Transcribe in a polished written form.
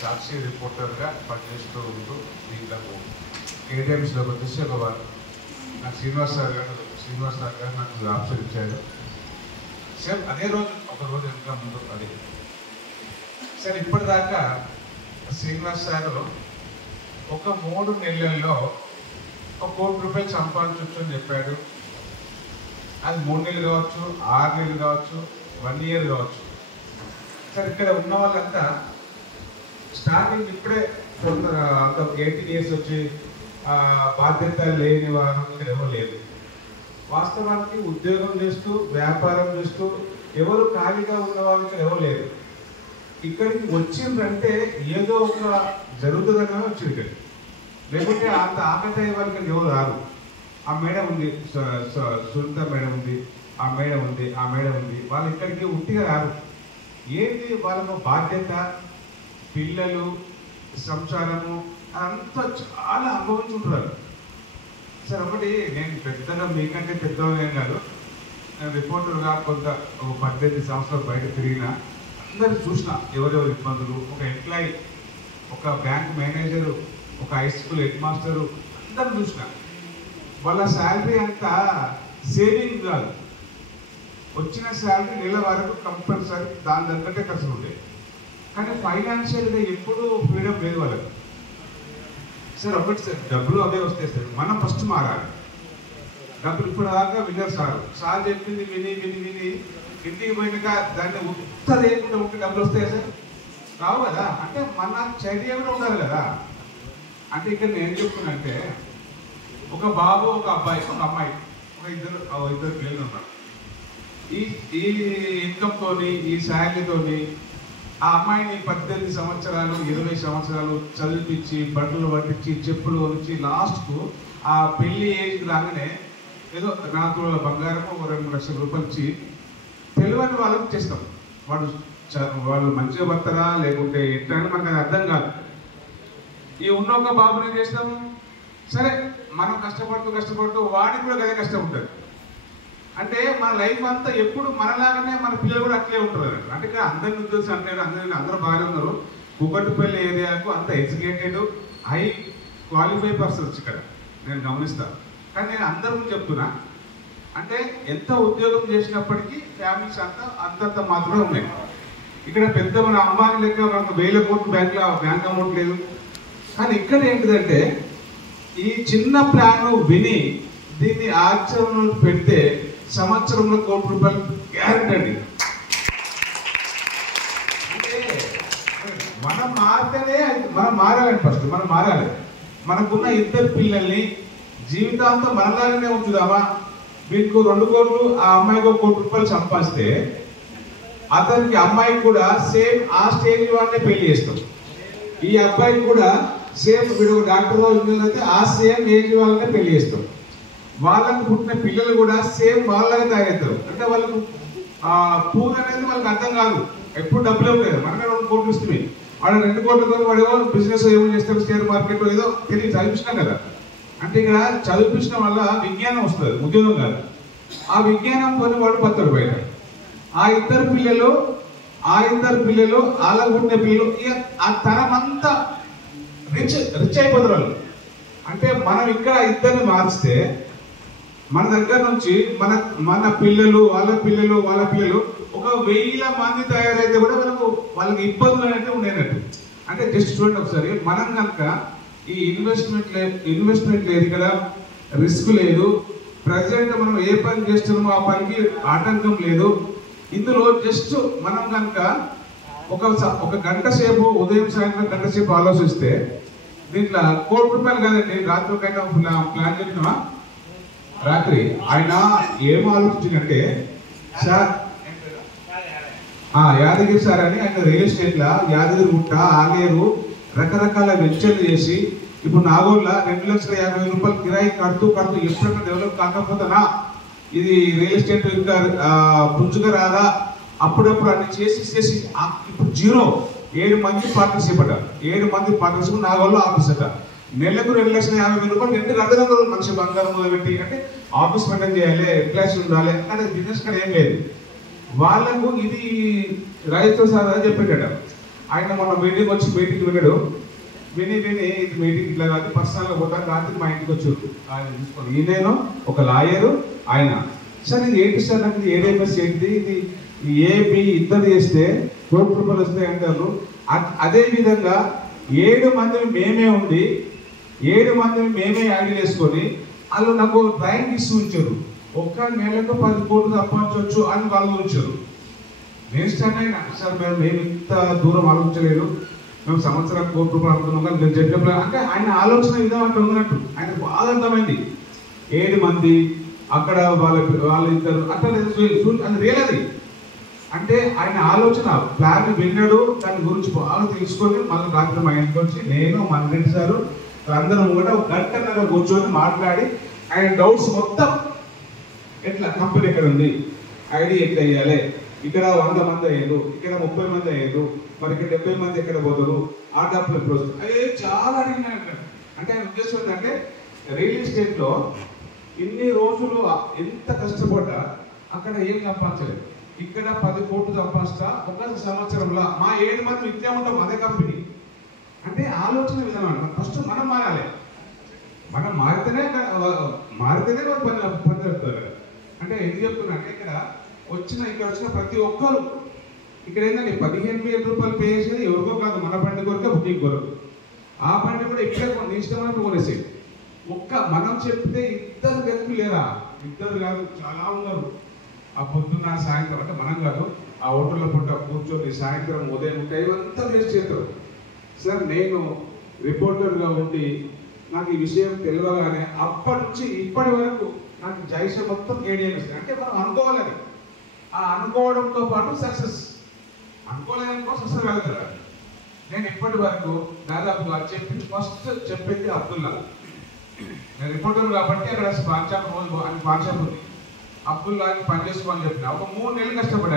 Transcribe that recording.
సాక్షి రిపోర్టర్గా పనిచేస్తూ ఉంటూ దీంట్లో కేటీఎంస్లోకి వచ్చేసి నాకు శ్రీనివాస్ సార్ గారు నాకు ఆప్షన్ ఇచ్చారు. సేమ్ అదే రోజు ఒక రోజు ఇంకా ముందు అది సార్ ఇప్పటిదాకా శ్రీనివాస్ సార్ ఒక 3 నెలల్లో ₹1 కోటి సంపాదించవచ్చు అని చెప్పాడు. అది 3 నెలలు కావచ్చు, 6 నెలలు కావచ్చు, 1 ఇయర్ కావచ్చు. సార్ ఇక్కడ ఉన్న వాళ్ళంతా స్టార్టింగ్ ఇప్పుడే అంత 18 ఇయర్స్ వచ్చి బాధ్యత లేని వారు ఎవరు లేదు. వాస్తవానికి ఉద్యోగం చేస్తూ వ్యాపారం చేస్తూ ఎవరు ఖాళీగా ఉన్న వాళ్ళకి ఎవరు లేదు. ఇక్కడికి వచ్చిందంటే ఏదో ఒక జరుగుతుందనే వచ్చింది ఇక్కడికి, లేకుంటే అంత ఆకతాయి వాళ్ళకి ఎవరు రారు. ఆ మేడం ఉంది, సునీత మేడం ఉంది, ఆ మేడం ఉంది, ఆ మేడం ఉంది, వాళ్ళు ఇక్కడికి ఉట్టిగా రారు. ఏంటి వాళ్ళకు బాధ్యత, పిల్లలు, సంసారము అంతా చాలా అనుభవించుంటారు. సార్ ఒకటి నేను పెద్దగా మీకంటే పెద్దవాళ్ళేం కాదు, నేను రిపోర్టర్గా ఒక 18 సంవత్సరాలు బయట తిరిగినా అందరూ చూసిన ఎవరెవరు ఇబ్బందులు. ఒక ఎంప్లాయీ, ఒక బ్యాంక్ మేనేజరు, ఒక హై స్కూల్ హెడ్ మాస్టరు అందరూ చూసిన. వాళ్ళ శాలరీ అంతా సేవింగ్ కాదు, వచ్చిన శాలరీ నెల వరకు కంపల్సరీ దాని తగ్గట్టే ఖర్చులు ఉంటాయి. కానీ ఫైనాన్షియల్గా ఎప్పుడూ ఫ్రీడమ్ లేదు వాళ్ళకి. సార్ ఒకటి సార్ డబ్బులు అవే వస్తాయి సార్, మనం ఫస్ట్ మారాలి. డబ్బులు ఇప్పుడు దాకా విన్నర్ సార్ చెప్పింది విని విని విని ఇంటికి పోయినాక దాన్ని ఉత్త లేకుండా ఉంటే డబ్బులు వస్తాయి సార్? రావు కదా. అంటే మన చర్య కూడా ఉండాలి కదా. అంటే ఇక్కడ నేను చెప్తున్నంటే ఒక బాబు, ఒక అబ్బాయి, ఒక అమ్మాయి, ఇద్దరు పిల్లలు ఉన్నారు. ఈ ఇన్కమ్తోని, ఈ శాలరీతోని ఆ అమ్మాయిని 18 సంవత్సరాలు 20 సంవత్సరాలు చదివిపించి, బట్టలు పట్టించి, చెప్పులు వచ్చి లాస్ట్కు ఆ పెళ్లి ఏజ్ రాగానే ఏదో 4 తులాల బంగారం, 2 లక్షల రూపాయలు ఇచ్చి తెలివని వాళ్ళకి చేస్తాం. వాళ్ళు మంచిగా పడతారా లేకుంటే ఎట్లా అని మనకు అది అర్థం కాదు. ఈ ఉన్న ఒక బాబుని ఏం చేస్తాము, సరే మనం కష్టపడుతూ వాడికి కూడా అదే కష్టం ఉంటుంది. అంటే మన లైఫ్ అంతా ఎప్పుడు మనలాగానే మన పిల్లలు కూడా అట్లే ఉంటారు. అంటే ఇక్కడ అందరిని ఉద్దేశం అంటే అందరూ బాగానే ఉన్నారు. కూకట్పల్లి ఏరియాకు అంత ఎడ్యుకేటెడ్, హై క్వాలిఫై పర్సన్స్ ఇక్కడ నేను గమనిస్తాను. కానీ నేను అందరూ చెప్తున్నా, అంటే ఎంత ఉద్యోగం చేసినప్పటికీ ఫ్యామిలీస్ అంతంత మాత్రమే ఉన్నాయి. ఇక్కడ పెద్ద మన అమ్మాయి లెక్క మనకు 1000 కోట్లు బ్యాంక్ అమౌంట్ లేదు. కానీ ఇక్కడ ఏంటిదంటే ఈ చిన్న ప్లాన్ విని దీన్ని ఆచరణలో పెడితే సంవత్సరంలో ₹1 కోటి గ్యారెంటీ అండి. అంటే మనం మారితేనే మనం మారాలండి. ఫస్ట్ మనం మారాలి. మనకున్న 2 పిల్లల్ని జీవితాంతం మనలాగానే ఉంచుదామా? వీటికి 2 కోట్లు, ఆ అమ్మాయికి ₹1 కోటి సంపాదిస్తే అతనికి అమ్మాయికి కూడా సేమ్ ఆ స్టేజ్ వాళ్ళనే పెళ్లి చేస్తాం. ఈ అబ్బాయికి కూడా సేమ్ వీడు డాక్టర్గా అయితే ఆ సేమ్ ఏజ్ వాళ్ళనే పెళ్లి చేస్తాం. వాళ్ళకు పుట్టిన పిల్లలు కూడా సేమ్ వాళ్ళగా తయారవుతారు. అంటే వాళ్ళకు పూర్ అనేది వాళ్ళకి అర్థం కాదు. ఎప్పుడు డబ్బులు ఇవ్వలేదు. మనమే 2 కోట్లు ఇస్తుంది, వాడు 2 కోట్లతో వాడేమో బిజినెస్ ఏమో చేస్తారు, షేర్ మార్కెట్ ఏదో తెలియదు, చదివించినాం కదా. అంటే ఇక్కడ చదివించడం వల్ల విజ్ఞానం వస్తుంది, ఉద్యోగం కాదు. ఆ విజ్ఞానంతో వాడు పడతాడు బయట. ఆ ఇద్దరు పిల్లలు వాళ్ళకు పుట్టిన పిల్లలు ఆ తరం అంతా రిచ్ అయిపోతారు వాళ్ళు. అంటే మనం ఇక్కడ ఇద్దరిని మార్చితే మన దగ్గర నుంచి మన పిల్లలు వాళ్ళ పిల్లలు ఒక 1000 మంది తయారైతే కూడా వాళ్ళకి ఇబ్బందులు అనేవి ఉండేనట్టు. అంటే జస్ట్ చూడండి ఒకసారి, మనం కనుక ఈ ఇన్వెస్ట్మెంట్ లేదు కదా, రిస్క్ లేదు, ప్రజెంట్ మనం ఏ పని చేస్తున్నామో ఆ పనికి ఆటంకం లేదు. ఇందులో జస్ట్ మనం కనుక ఒక గంట సేపు, ఉదయం సాయంత్రం గంట సేపు ఆలోచిస్తే దీంట్లో ₹1 కోటి కదండి. రాత్రికైనా ప్లాన్ చేసినామా? రాత్రి ఆయన ఏం ఆలోచించిందంటే, సార్ యాదగిరి సార్ అని ఆయన రియల్ ఎస్టేట్లా యాదగిరి గుట్ట, ఆలేరు రకరకాల వెంచర్లు చేసి ఇప్పుడు నాగోళ్ళ ₹2,50,000 కిరాయి కడుతూ ఎప్పుడైనా డెవలప్ కాకపోతేనా ఇది రియల్ ఎస్టేట్ ఇంకా పుంజుగా రాదా? అప్పుడప్పుడు అన్ని చేసి ఇప్పుడు 0 7 మంది పార్ట్నర్షిప్ అట. 7 మంది పార్ట్నర్షిప్ నాగోళ్ళ ఆఫీస్ అట. నెలకు ₹2,50,000 ఇంటికి అర్థం మనిషి బంగారం మొదలుపెట్టి. అంటే ఆఫీస్ మెయింటైన్ చేయాలి, ఎంప్లాయీస్ ఉండాలి, కానీ బిజినెస్ కూడా ఏం లేదు వాళ్ళకు. ఇది రైతు సార్ అని చెప్పాడట. ఆయన మొన్న మీటింగ్ వచ్చి మీటింగ్ విన్నాడు. విని ఇది మీటింగ్ ఇట్లా కాదు, పర్సనల్గా పోతాను, రాత్రి మా ఇంటికి వచ్చారు. ఆయన చూసుకోండి, ఈయన ఒక లాయరు ఆయన. సార్ ఇది ఏంటి సార్, నాకు ఇది ఏడేమస్ ఏంటి, ఇది ఏబి ఇద్దరు చేస్తే ₹1,00,000 వస్తాయి అంటారు. అదే విధంగా 7 మంది మేమే ఉండి 7 మంది మేమే యాడ్ చేసుకొని వాళ్ళు నాకు డ్రాయింగ్ ఇస్తూ ఉంచారు. ఒక్క నెలకు 10 కోట్లు సంపాదించవచ్చు అని వాళ్ళు ఉంచారు. నేను స్టాండ్ అయినా, సార్ మేము ఇంత దూరం ఆలోచించలేదు, మేము సంవత్సరం ₹1,00,000 అనుకున్నాం, కానీ నేను చెప్పినప్పుడు అంటే ఆయన ఆలోచన విధానం అట్లా ఉన్నట్టు ఆయన బాగా అర్థమైంది. 7 మంది అక్కడ వాళ్ళ ఇద్దరు అట్లా అది రియల్. అది అంటే ఆయన ఆలోచన ప్లాన్ విన్నాడు, దాని గురించి బాగా తెలుసుకొని మళ్ళీ రాత్రి మా ఇంటికి వచ్చి నేను మంత్రి సారు అందరం కూడా ఒక గంటన్నర కూర్చొని మాట్లాడి ఆయన డౌట్స్ మొత్తం, ఎట్లా కంపెనీ ఎక్కడ ఉంది, ఐడి ఎట్లా వేయాలి, ఇక్కడ 100 మంది అయ్యారు, ఇక్కడ 30 మంది అయ్యారు, మరి ఇక్కడ 70 మంది ఎక్కడ పోతారు, ఆ డబ్బులు ఎప్పుడు వస్తుంది, అదే చాలా అడిగినాడు. అంటే ఆయన ఉద్దేశం ఏంటంటే రియల్ ఎస్టేట్లో ఇన్ని రోజులు ఎంత కష్టపడ్డా అక్కడ ఏం సంపాదించలేదు, ఇక్కడ 10 కోట్లు సంపాదిస్తా ఒక సంవత్సరంలో మా 7 మంది ఇట్లే ఉంటాం అదే కంపెనీ. అంటే ఆలోచన విధానం ఫస్ట్ మనం మారాలి. మనం మారితేనే పని చెప్తారు. అంటే ఎందుకు చెప్తున్నా అంటే ఇక్కడ వచ్చిన ప్రతి ఒక్కరు ఇక్కడ ఏంటంటే ₹15,000 పే చేసేది ఎవరికో కాదు, మన బండి కొరకే, బుకింగ్ కొరకు. ఆ బండి కూడా ఇక్కడే ఇష్టమైనట్టు కొనేసేది. మనం చెప్తే ఇద్దరు వ్యక్తులు లేరా, ఇద్దరు కాదు చాలా ఉన్నారు. ఆ పొద్దున్న సాయంత్రం అంటే మనం కాదు, ఆ హోటల్లో పూట కూర్చొని సాయంత్రం ఉదయం టైం అంతా వేస్ట్ చేస్తారు. సార్ నేను రిపోర్టర్గా ఉండి నాకు ఈ విషయం తెలియగానే అప్పటి నుంచి ఇప్పటి వరకు నాకు జైష మొత్తం కేడియం ఇస్తుంది. అంటే మనం అనుకోవాలి, ఆ అనుకోవడంతో పాటు సక్సెస్, అనుకోలేదనుకో సక్సెస్ వెళ్తారు. నేను ఇప్పటి వరకు దాదాపుగా ఫస్ట్ చెప్పింది అబ్దుల్లా. నేను రిపోర్టర్ కాబట్టి అక్కడ పాన్ షాప్ రోజు అని పాన్ షాప్ ఉంది, అబ్దుల్లాకి పని చేసుకోమని చెప్పిన. ఒక 3 నెలలు కష్టపడాను.